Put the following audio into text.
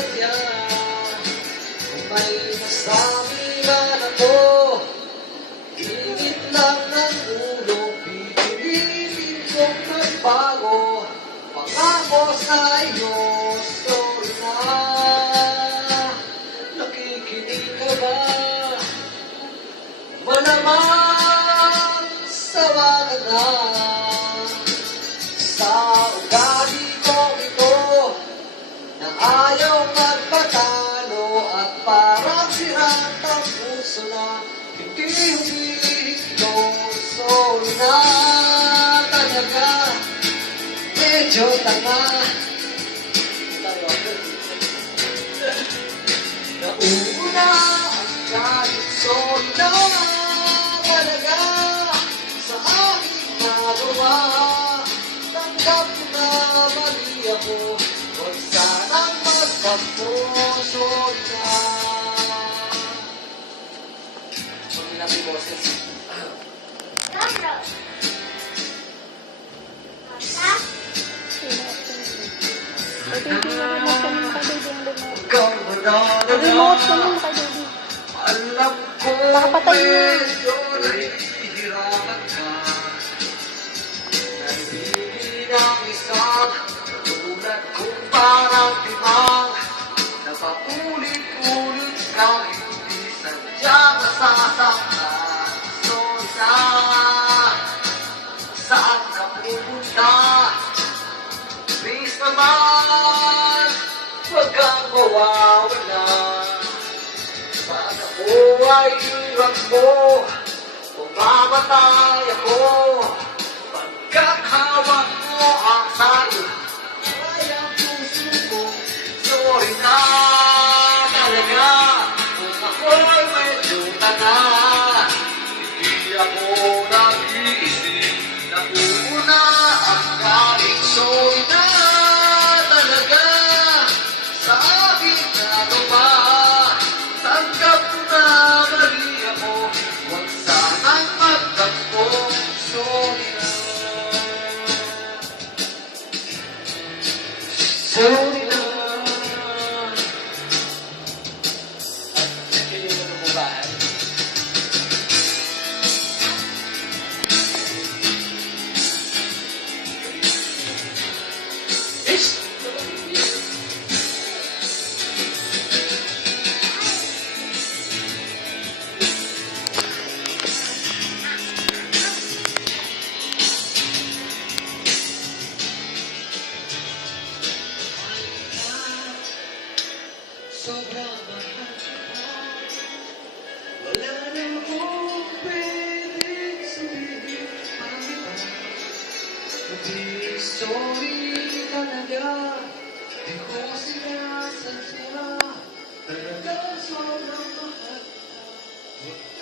sadya. Kung may masabi man ako, init lang ng ulo, pipilitin kong magbago. Pangako sa iyo, sorry na. Nakikinig ka ba? Malamang sawa ka na sa ugali ko ito, na ayaw magpatalo at parang sirat ang puso na hindi humihiglo. Sorry na talaga, medyo tanga. Nauna ang kahit sorry na talaga sa aking nagawa. Tanggap ko na mali ako, huwag sanang magkampo. Sorry na. Huwag natin boses. Dobro. Mata? Ikaw ba talaga? Alam ko medyo nahihirapan ka. Nandili ng isang tulad kong parang timang, napaulit-ulit kang hindi sadyang nasasaktan. Sorry na, saan ka pupunta? Please naman, huwag kang mawawala. Pag ako ay iwan mo, mamamatay ako. Pagkakawak mo ang sayo ay ang puso ko. Sorry na talaga, kung ako'y medyo tanga. Hindi ako nag-iisip na una ang galing. Sorry na talaga sa aking nagawa. Tanggap ko na mali ako, huwag sanang magtampo. Sorry na. Sorry na. Nakikinig mo ng babae. Ish! Sobrang mahal kita, wala na akong pwedeng sabihin ang iba. Kundi sorry talaga, di ko sinasadya. Talagang sobrang mahal kita.